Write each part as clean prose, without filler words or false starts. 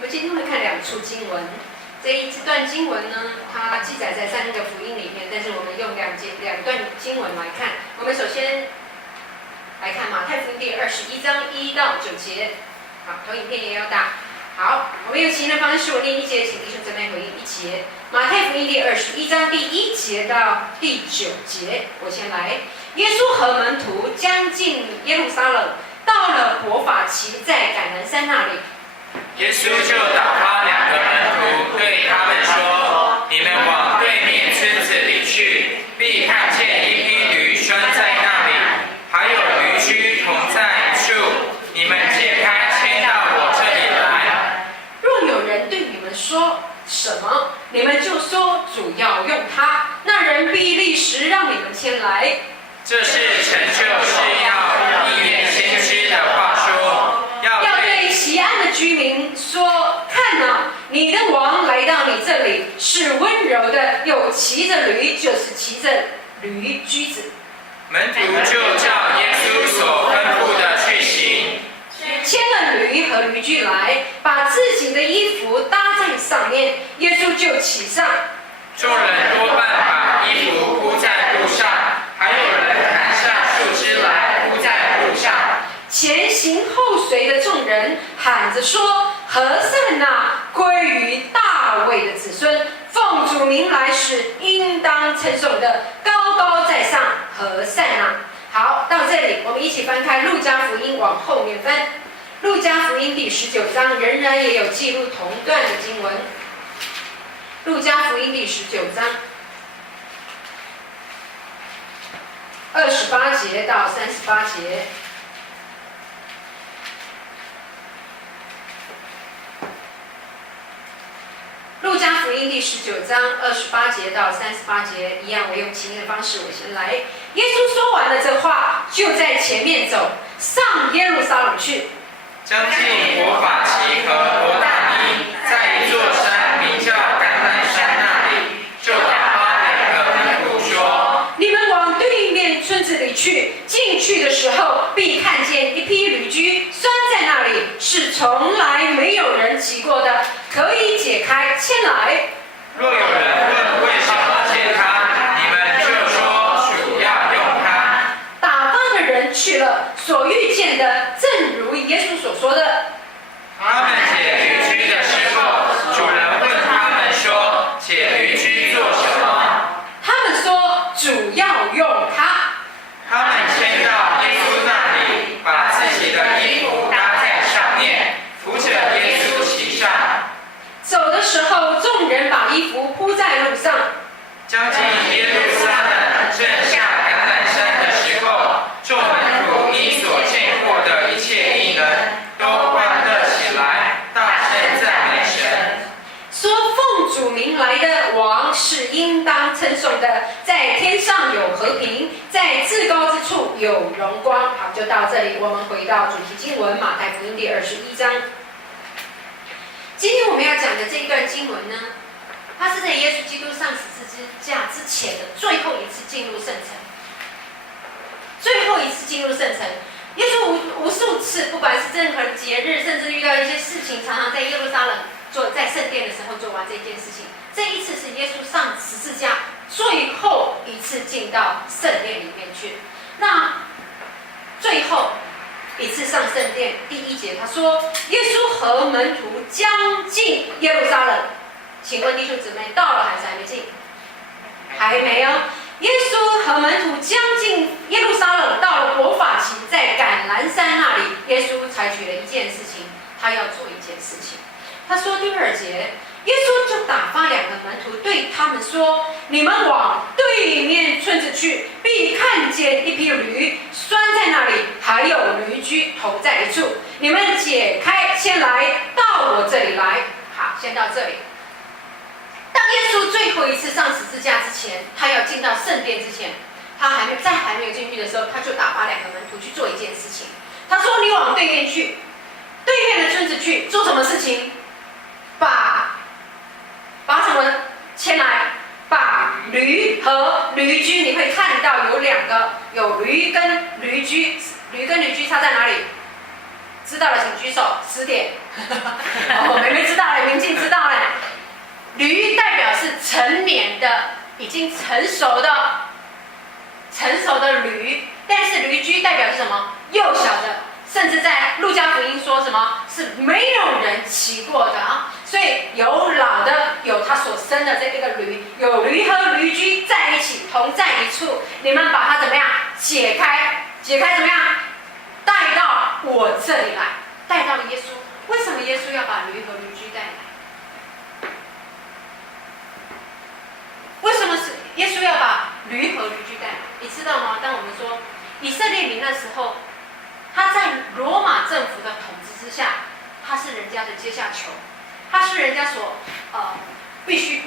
我们今天会看两处经文。这一段经文呢，它记载在3个福音里面，但是我们用两段经文来看。我们首先来看马太福音第21章1到9节。好，投影片也要打。好，我们用其他方式，我念1节，请弟兄姊妹回应1节。马太福音第21章第1节到第9节，我先来。耶稣和门徒将近耶路撒冷，到了伯法其，在橄榄山那里。耶稣就打发2个门徒，对他们说：“你们往对面村子里去，必看见一匹驴拴在那里，还有驴驹同在处。你们解开，牵到我这里来。若有人对你们说什么，你们就说主要用它，那人必立时让你们牵来。”这是成就是要应验先知的话说，要对西安的居民说：“看哪，你的王来到你这里，是温柔的，又骑着驴，就是骑着驴驹子。”门徒就照耶稣所吩咐的去行，牵了驴和驴驹来，把自己的衣服搭在上面，耶稣就骑上。众人多半把衣服铺在路上，还有人砍下树枝来铺在路上。前行后随的众人喊着说：“和散那，归于大卫的子孙，奉主名来是应当称颂的，高高在上，和散那。”好，到这里，我们一起翻开路加福音，往后面翻。路加福音第19章仍然也有记录同段的经文。路加福音第19章28节到38节。路加福音第19章28节到38节，一样我用起念的方式，我先来。耶稣说完了这话，就在前面走，上耶路撒冷去。将近伯法其和伯大尼，在一座山名叫橄榄山那里，就打发2个门徒说：“你们往对面村子里去，进去的时候必看见一匹驴驹拴在那里，是从来没有人骑过的，可以解开牵来。若有人问为什么解它，你们就说主要用它。”打发的人去了，所遇见的正如耶稣所说的。他们解驴驹的时候，主人问他们说：“解驴驹做什么？”他们说：“主要用它。”他们牵到耶稣那里，把自己的衣服搭在上面，扶着耶稣骑上。走的时候，众人把衣服铺在路上。将近耶路撒冷，正下橄榄山的时候，众门徒因所见过的一切异能，都欢乐起来，大声赞美神，说奉主名来的王是应当称颂的，在天上有和平，在至高之处有荣光。好，就到这里，我们回到主题经文马太福音第21章。今天我们要讲的这一段经文呢，它是在耶稣基督上十字架之前的最后一次进入圣城。最后一次进入圣城，耶稣无数次，不管是任何节日，甚至遇到一些事情，常常在耶路撒冷在圣殿的时候做完这件事情。这一次是耶稣上十字架最后一次进到圣殿里面去。那最后一次上圣殿，第1节他说，耶稣和门徒将近耶路撒冷。请问弟兄姊妹，到了还是还没进？还没有。耶稣和门徒将近耶路撒冷，到了伯法其，在橄榄山那里，耶稣采取了一件事情，他要做一件事情。他说第2节，耶稣就打发2个门徒，对他们说：“你们往对面村子去，必看见一匹驴拴在那里，还有驴驹同在一处。你们解开牵来，到我这里来。”好，先到这里。当耶稣最后一次上十字架之前，他要进到圣殿之前，他还没有进去的时候，他就打发2个门徒去做一件事情。他说：“你往对面去，对面的村子去，做什么事情？把什么牵来？把驴和驴驹，你会看到有2个，有驴跟驴驹，驴跟驴驹差在哪里？知道了请举手，10点。哦，妹妹知道。经成熟的驴，但是驴驹代表是什么？幼小的，甚至在路加福音说什么是没有人骑过的啊。所以有老的，有他所生的这个驴，有驴和驴驹在一起，同在一处。你们把它怎么样解开？解开怎么样？带到我这里来，带到耶稣。为什么耶稣要把驴和驴驹带来？为什么是耶稣要把驴和驴驹带来？你知道吗？当我们说以色列民那时候，他在罗马政府的统治之下，他是人家的阶下囚，他是人家所必须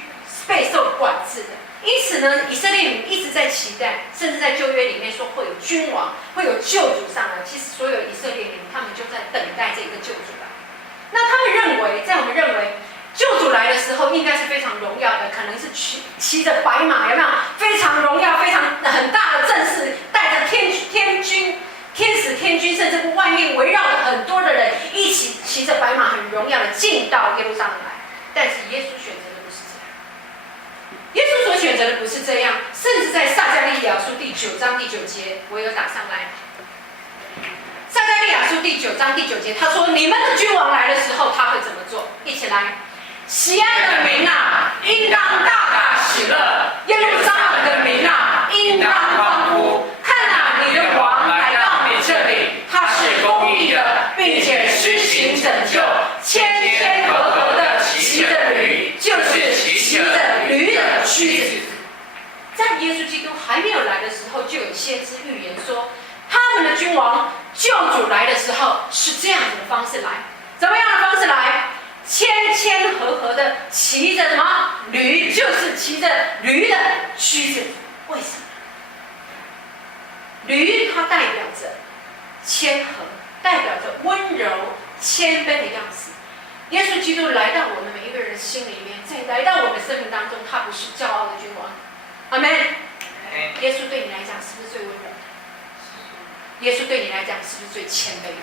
备受管制的。因此呢，以色列民一直在期待，甚至在旧约里面说会有君王，会有救主上来。其实所有以色列民他们就在等待这个救主来。那他们认为，在我们认为救主来的时候应该是非常荣耀的，可能是骑着白马，有没有？非常荣耀，非常很大的阵势，带着天使天军，甚至外面围绕着很多的人，一起骑着白马，很荣耀的进到耶路撒冷来。但是耶稣选择的不是这样，耶稣所选择的不是这样，甚至在撒迦利亚书第9章第9节，我有打上来。撒迦利亚书第9章第9节，他说：“你们的君王来的时候，他会怎么做？”一起来，西安的民啊，应当大大喜乐；耶路撒冷的民啊，应当欢呼。看啊，你的王来到你这里，他是公义的，并且施行拯救，谦谦和和的骑着驴，就是骑着驴的驹子。在耶稣基督还没有来的时候，就有先知预言说，他们的君王救主来的时候是这样子的方式来，怎么样的方式来？谦谦和和的骑着什么驴，就是骑着驴的驹子。为什么？驴它代表着谦和，代表着温柔谦卑的样子。耶稣基督来到我们每一个人的心里面，在来到我们的生命当中，他不是骄傲的君王。阿们。耶稣对你来讲是不是最温柔？耶稣对你来讲是不是最谦卑的？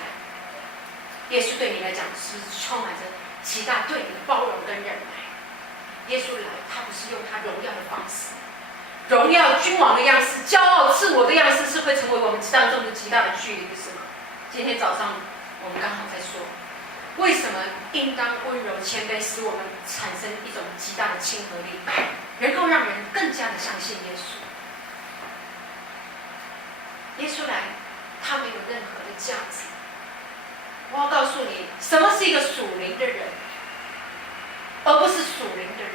耶稣对你来讲是不是充满着极大对你的包容跟忍耐？耶稣来，他不是用他荣耀的方式，荣耀君王的样式，骄傲自我的样式，是会成为我们当中的极大的距离，不是吗？今天早上我们刚好在说，为什么应当温柔谦卑，使我们产生一种极大的亲和力，能够让人更加的相信耶稣。耶稣来，他没有任何的价值。我要告诉你，什么是一个属灵的人，而不是属灵的人。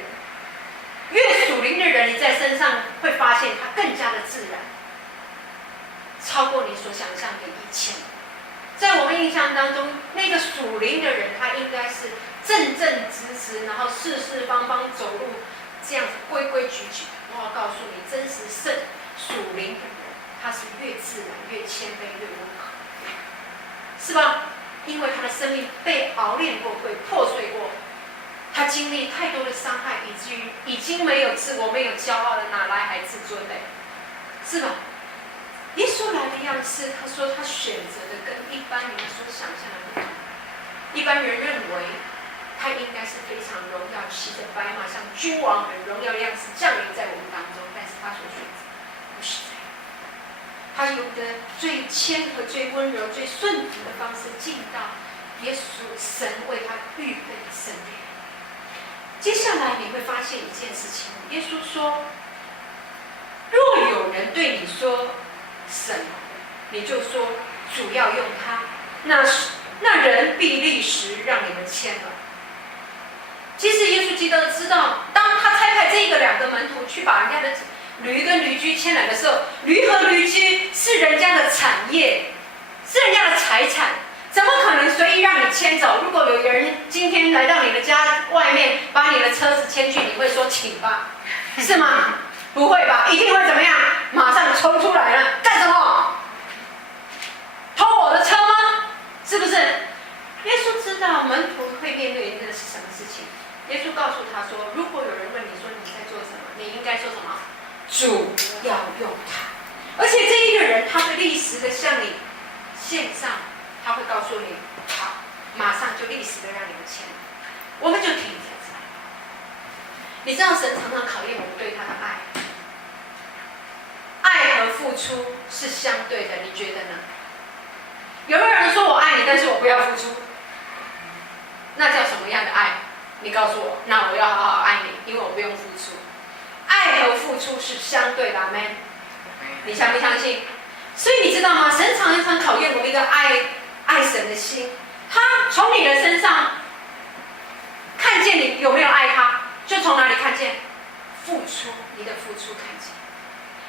越属灵的人，你在身上会发现他更加的自然，超过你所想象的一切。在我们印象当中，那个属灵的人，他应该是正正直直，然后四四方方走路，这样子规规矩矩。我要告诉你，真实属灵的人，他是越自然、越谦卑、越温和，是吧？因为他的生命被熬炼过，被破碎过，他经历太多的伤害，以至于已经没有自我、没有骄傲了，哪来还自尊嘞？是吧？耶稣来的样式，他说他选择的跟一般人所想象的不同。一般人认为他应该是非常荣耀，骑着白马，像君王很荣耀的样子降临在我们当中，但是他所选择不是这样。他用的最谦和、最温柔、最顺服的方式进到耶稣神为他预备的圣殿。接下来你会发现一件事情，耶稣说：若有人对你说什么，你就说主要用他，那人必立时让你们签了。其实耶稣基督知道，当他差派这2个门徒去把人家的驴跟驴驹牵来的时候，驴和驴驹是人家的产业，是人家的财产，怎么可能随意让你牵走？如果有人今天来到你的家外面，把你的车子牵去，你会说请吧，是吗？不会吧？一定会怎么样？马上冲出来了，干什么？偷我的车吗？是不是？耶稣知道门徒会面对的是什么事情。耶稣告诉他说：如果有人问你说你在做什么，你应该说什么？主要用他。而且这一个人他会立时的向你献上，他会告诉你好，马上就立时的让你们签。我们就停在这里。你知道神常常考验我们对他的爱，出是相对的，你觉得呢？有没有人说我爱你，但是我不要付出？那叫什么样的爱？你告诉我，那我要好好爱你，因为我不用付出。爱和付出是相对的，阿们。你相不相信？所以你知道吗？神常常考验我们一个爱神的心。他从你的身上看见你有没有爱他，就从哪里看见？付出，你的付出看见。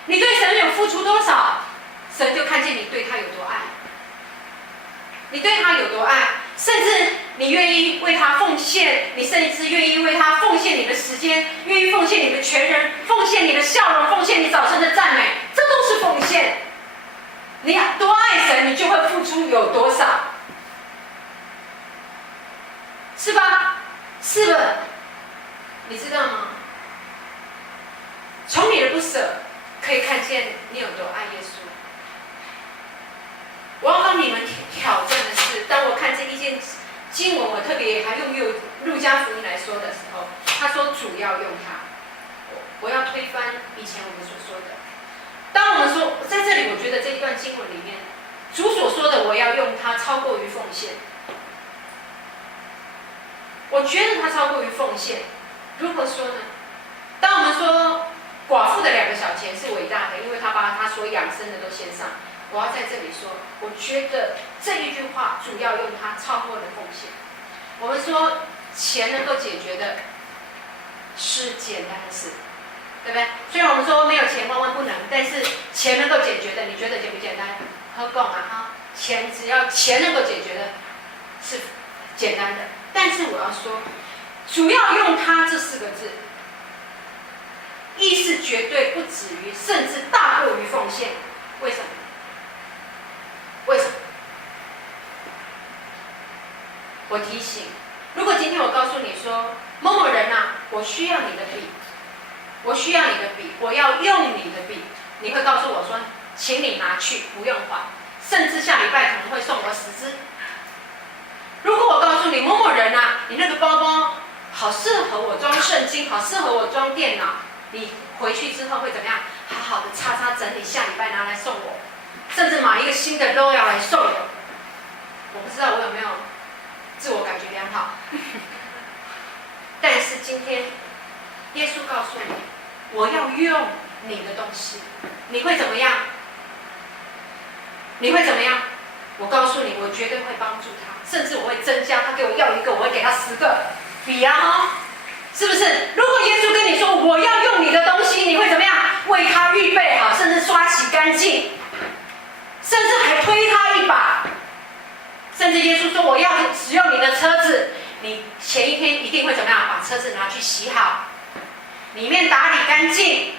你对神有付出多少，神就看见你对他有多爱。你对他有多爱，甚至你愿意为他奉献，你甚至愿意为他奉献你的时间，愿意奉献你的全人，奉献你的笑容，奉献你早晨的赞美，这都是奉献。你多爱神，你就会付出有多少，是吧？是的，你知道吗？从你的不舍可以看见你有多爱耶稣。我要帮你们挑战的是，当我看这一件经文，我特别还用路加福音来说的时候，他说主要用它。我要推翻以前我们所说的。当我们说在这里，我觉得这一段经文里面，主所说的我要用它超过于奉献。我觉得它超过于奉献。如何说呢？当我们说寡妇的2个小钱是伟大的，因为他把他所养生的都献上。我要在这里说，我觉得这一句话主要用它超过了奉献。我们说钱能够解决的是简单的事，对不对？虽然我们说没有钱万万不能，但是钱能够解决的，你觉得简不简单？何况啊，钱只要钱能够解决的是简单的。但是我要说，主要用它这4个字，意思绝对不止于，甚至大过于奉献。为什么？为什么？我提醒，如果今天我告诉你说，某某人啊，我需要你的笔，我需要你的笔，我要用你的笔，你会告诉我说，请你拿去，不用还，甚至下礼拜可能会送我10支。如果我告诉你，某某人啊，你那个包包好适合我装圣经，好适合我装电脑，你回去之后会怎么样？好好的擦擦整理，下礼拜拿来送我。甚至买一个新的都要来送我，我不知道我有没有自我感觉良好。但是今天，耶稣告诉你，我要用你的东西，你会怎么样？你会怎么样？我告诉你，我绝对会帮助他，甚至我会增加他给我要1个，我会给他10个笔啊哈，是不是？如果耶稣跟你说我要用你的东西，你会怎么样？为他预备好，甚至刷洗干净。甚至还推他一把，甚至耶稣说：“我要使用你的车子，你前一天一定会怎么样？把车子拿去洗好，里面打理干净。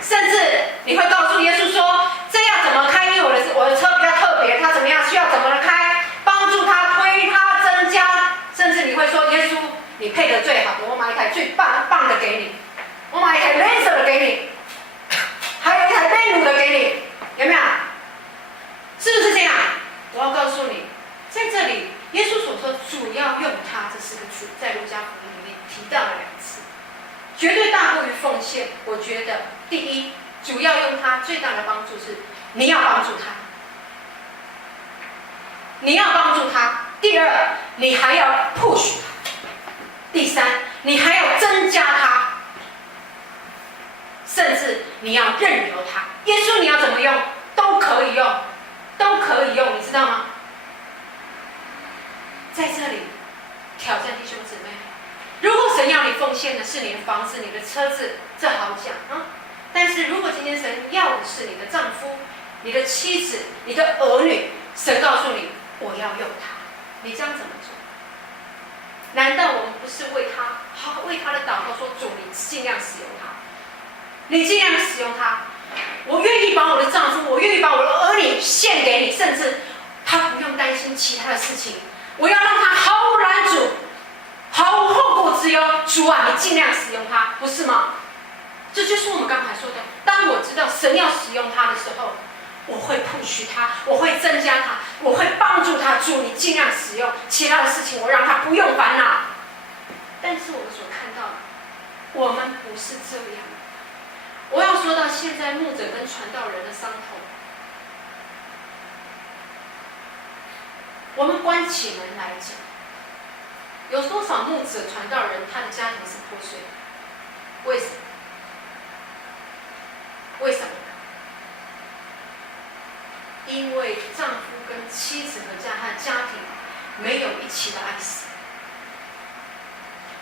甚至你会告诉耶稣说：这要怎么开？因为我的车比较特别，它怎么样？需要怎么开？帮助他推他增加。甚至你会说：耶稣，你配的最好的，我买一台最棒的给你，我买一台 Lancer 的给你，还有一台贝努的给你，有没有？”是不是这样？我要告诉你，在这里，耶稣所说主要用它这4个字，在路加福音里面提到了2次，绝对大过于奉献。我觉得，第一，主要用它最大的帮助是你要帮助他，你要帮助他。第二，你还要 push 他。第三，你还要增加他，甚至你要任由他。耶稣你要怎么用都可以用。都可以用，你知道吗？在这里挑战弟兄姊妹，如果神要你奉献的是你的房子、你的车子，这好讲啊。但是如果今天神要的是你的丈夫、你的妻子、你的儿女，神告诉你我要用他，你将怎么做？难道我们不是为他的祷告说，主你尽量使用他，你尽量使用他？我愿意把我的丈夫，我愿意把我的儿女献给你，甚至他不用担心其他的事情，我要让他毫无拦阻，毫无后顾之忧。主啊，你尽量使用他，不是吗？这就是我们刚才说的，当我知道神要使用他的时候，我会 push 他，我会增加他，我会帮助他。主，你尽量使用，其他的事情我让他不用烦恼。但是我们所看到的，我们不是这样。我要说到现在牧者跟传道人的伤痛，我们关起门来讲，有多少牧者、传道人，他的家庭是破碎的？为什么？为什么？因为丈夫跟妻子和家庭没有一起的爱神，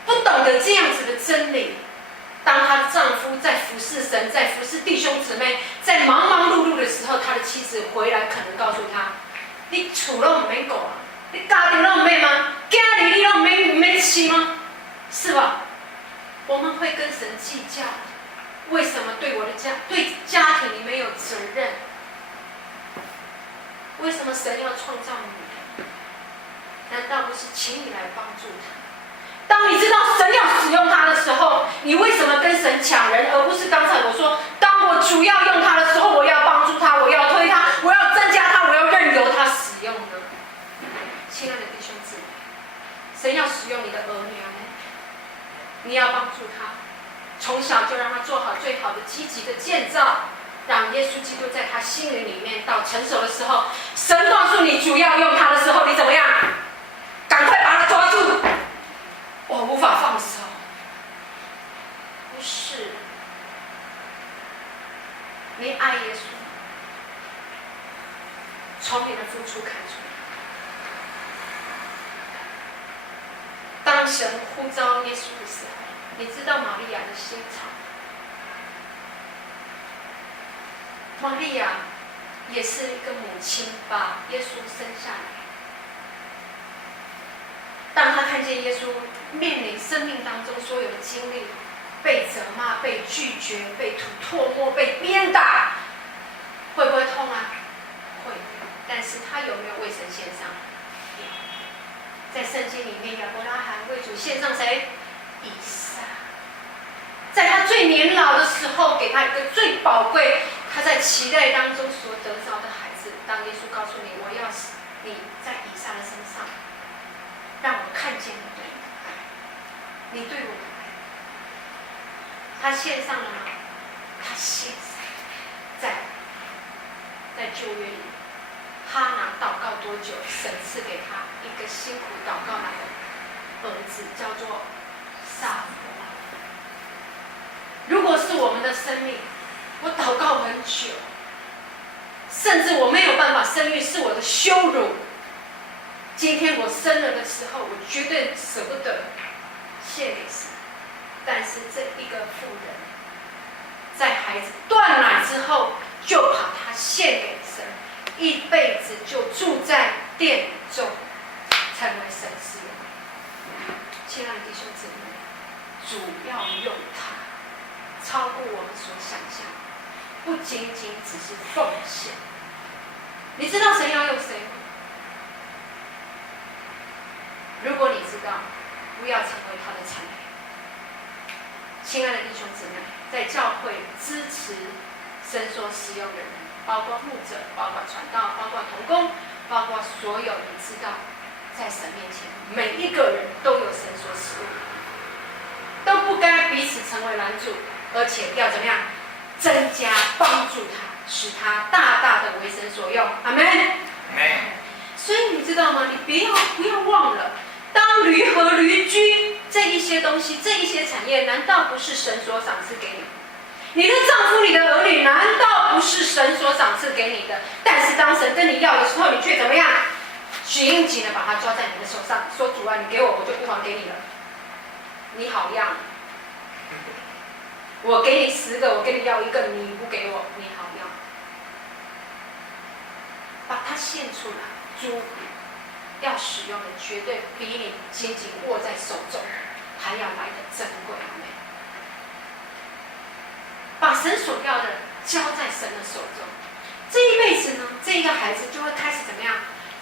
不懂得这样子的真理。当她的丈夫在服侍神，在服侍弟兄姊妹，在忙忙碌碌的时候，他的妻子回来可能告诉他：“你厝都唔免顾啊，你家庭都唔免吗？家里你都唔免吃吗？”是吧？我们会跟神计较，为什么对家庭你没有责任？为什么神要创造你？难道不是请你来帮助他？当你知道神要使用他的时候，你为什么跟神抢人，而不是刚才我说，当我主要用他的时候，我要帮助他，我要推他，我要增加他，我要任由他使用呢？亲爱的弟兄姊妹，神要使用你的儿女啊，你要帮助他，从小就让他做好最好的积极的建造，让耶稣基督在他心灵里面，到成熟的时候，神告诉你主要用他的时候，你怎么样？赶快把他抓住！我无法放手。不是，你爱耶稣，从你的付出看出来。当神呼召耶稣的时候，你知道玛利亚的心肠。玛利亚也是一个母亲，把耶稣生下来。当她看见耶稣面临生命当中所有的经历，被责骂、被拒绝、被吐唾沫、被鞭打，会不会痛啊？会。但是她有没有为神献上？有。在圣经里面，亚伯拉罕为主献上谁？以撒。在他最年老的时候，给他一个最宝贵，他在期待当中所得着的孩子。当耶稣告诉你，我要你在以撒的身上，让我看见你对我的爱，你对我的爱，他献上了吗？他献上。在旧约里，哈拿祷告多久，神赐给他一个辛苦祷告来的儿子，叫做撒母耳。如果是我们的生命，我祷告很久，甚至我没有办法生育，是我的羞辱。今天我生了的时候，我绝对舍不得献给神。但是这一个妇人，在孩子断奶之后，就把他献给神，一辈子就住在殿中，成为神使用。亲爱的弟兄姊妹，主要用他，超过我们所想象，不仅仅只是奉献。你知道神要用谁吗？如果你知道，不要成为他的残累。亲爱的弟兄姊妹，在教会支持神所使用的人，包括牧者，包括传道，包括同工，包括所有你知道，在神面前，每一个人都有神所使用，都不该彼此成为拦阻，而且要怎么样增加帮助他，使他大大的为神所用。阿们。所以你知道吗？你不要忘了，当驴和驴驹这一些东西，这一些产业，难道不是神所赏赐给你？你的丈夫、你的儿女，难道不是神所赏赐给你的？但是当神跟你要的时候，你却怎么样？紧紧的把它抓在你的手上，说：“主啊，你给我，我就不还给你了。你好样！我给你10个，我跟你要1个，你不给我，你好样！”把它献出来，主要使用的绝对比你紧紧握在手中还要来的珍贵。把神所要的交在神的手中，这一辈子呢，这一个孩子就会开始怎么样？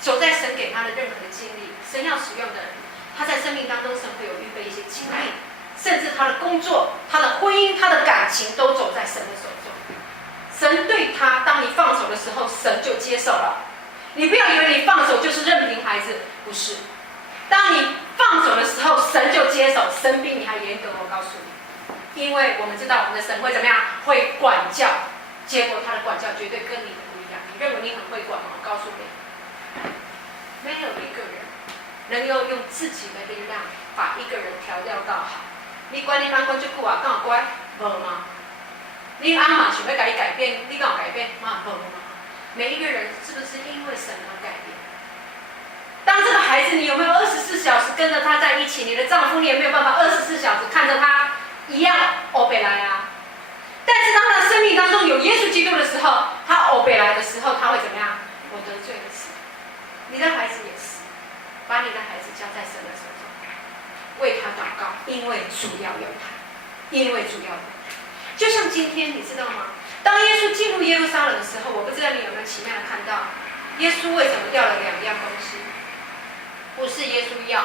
走在神给他的任何的经历，神要使用的人，他在生命当中，神会有预备一些经历，甚至他的工作、他的婚姻、他的感情都走在神的手中。神对他，当你放手的时候，神就接手了。你不要以为你放手就是任凭孩子，不是。当你放手的时候，神就接手，神比你还严格。我告诉你，因为我们知道我们的神会怎么样？会管教，结果他的管教绝对跟你的不一样。你认为你很会管吗？我告诉你，没有一个人能够用自己的力量把一个人调教到好。你管你阿公就久啊，敢有乖？无吗？你阿妈想要给你改变，你敢有改变？嘛无吗？每一个人是不是因为神而改变？当这个孩子，你有没有24小时跟着他在一起？你的丈夫，你也没有办法24小时看着他一样欧北来啊。但是当他的生命当中有耶稣基督的时候，他欧北来的时候，他会怎么样？我得罪了神。你的孩子也是，把你的孩子交在神的手中，为他祷告，因为主要有他，因为主要有他。就像今天，你知道吗？当耶稣进入耶路撒冷的时候，我不知道你有没有奇妙的看到，耶稣为什么要了2样东西？不是耶稣要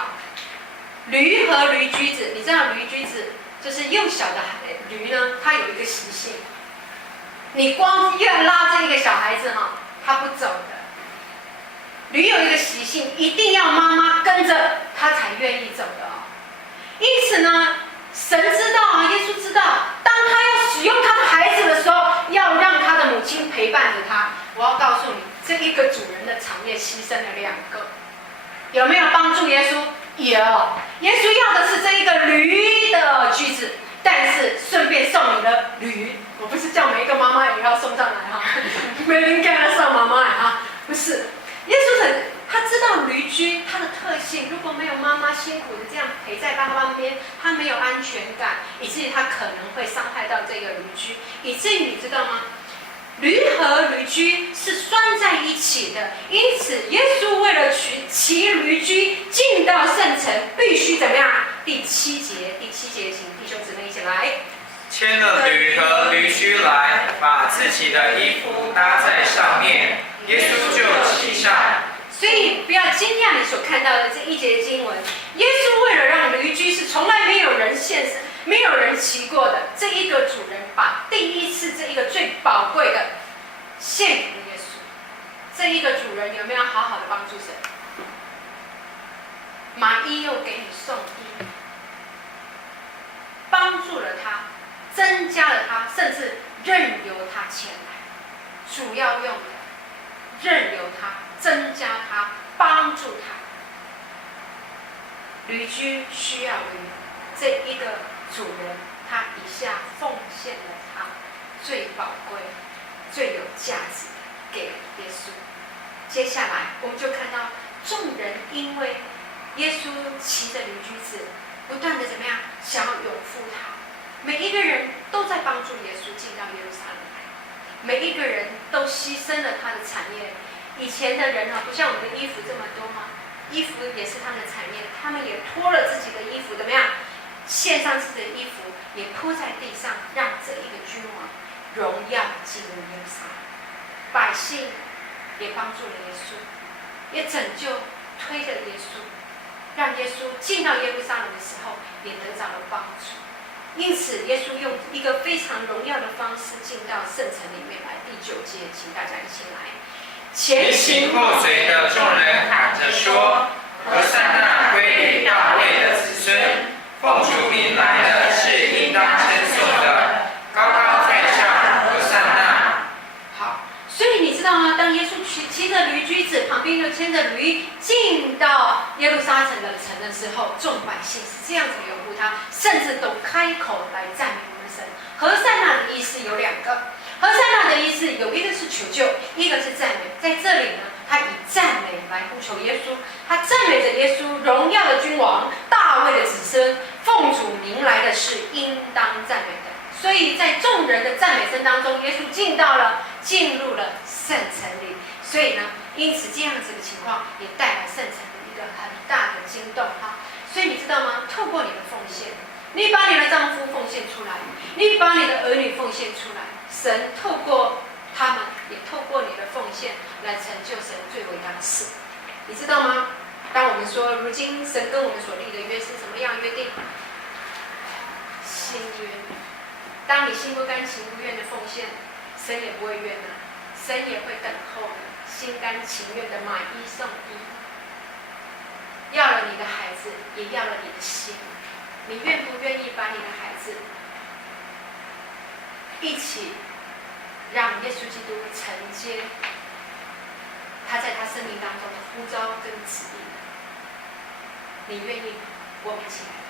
驴和驴驹子，你知道驴驹子就是幼小的驴呢，它有一个习性，你光越拉这一个小孩子哈，他不走的。驴有一个习性，一定要妈妈跟着他才愿意走的哦。因此呢，神知道啊，耶稣知道，当他要使用他的孩子的时候，要让他的母亲陪伴着他。我要告诉你，这一个主人的产业牺牲了2个，有没有帮助耶稣？有。耶稣要的是这一个驴的驹子，但是顺便送你的驴。我不是叫每一个妈妈也要送上来哈，没人干了送妈妈哈，不是。耶稣他知道驴驹它的特性，如果没有妈妈辛苦的这样陪在他旁边，他没有安全感，以至于他可能会伤害到这个驴驹，以至于你知道吗？驴和驴驹是拴在一起的，因此耶稣为了骑驴驹进到圣城，必须怎么样？第7节，请弟兄姊妹一起来。牵了驴和驴驹来，把自己的衣服搭在上面，耶稣就骑上。所以不要惊讶你所看到的这1节经文，耶稣为了让驴驹是从来没有人骑过的，这一个主人把第一次这一个最宝贵的献给了耶稣。这一个主人有没有好好的帮助神？买衣又给你送衣，帮助了他，增加了他，甚至任由他前来，主要用的任由他，增加他，帮助他。驴驹需要驴，这一个主人他一下奉献了他最宝贵、最有价值的给耶稣。接下来我们就看到众人因为耶稣骑着驴驹子，不断的怎么样，想要拥护他。每一个人都在帮助耶稣进到耶路撒冷来，每一个人都牺牲了他的产业。以前的人不像我们的衣服这么多嘛，衣服也是他们的产业，他们也脱了自己的衣服，怎么样，献上自己的衣服，也铺在地上，让这一个君王荣耀进入耶路撒冷。百姓也帮助了耶稣，也拯救推着耶稣，让耶稣进到耶路撒冷的时候也得到了帮助。因此耶稣用一个非常荣耀的方式进到圣城里面来。第9节，请大家一起来。前行后随的众人喊着说：和散那归于大卫的子孙，奉主名来的是应当称颂的，高高在上，和散那。好，所以你知道吗？当耶稣骑着驴驹子，旁边又牵着驴进到耶路撒冷的城的时候，众百姓是这样子拥护他，甚至都开口来赞美我们神。和散那的意思有2个。和散那的意思有一个是求救，一个是赞美。在这里呢，他以赞美来呼求耶稣，他赞美着耶稣，荣耀的君王，大卫的子孙，奉主名来的是应当赞美的。所以在众人的赞美声当中，耶稣进入了圣城里。所以呢，因此这样子的情况也带来圣城的一个很大的惊动哈。所以你知道吗？透过你的奉献，你把你的丈夫奉献出来，你把你的儿女奉献出来。神透过他们，也透过你的奉献来成就神最伟大的事，你知道吗？当我们说如今神跟我们所立的约是什么样约定？新约。当你心不甘情不愿的奉献，神也不会怨的，神也会等候的，心甘情愿的买衣送衣，要了你的孩子，也要了你的心。你愿不愿意把你的孩子一起让耶稣基督承接他在他生命当中的呼召跟旨意。你愿意吗？我们一起来。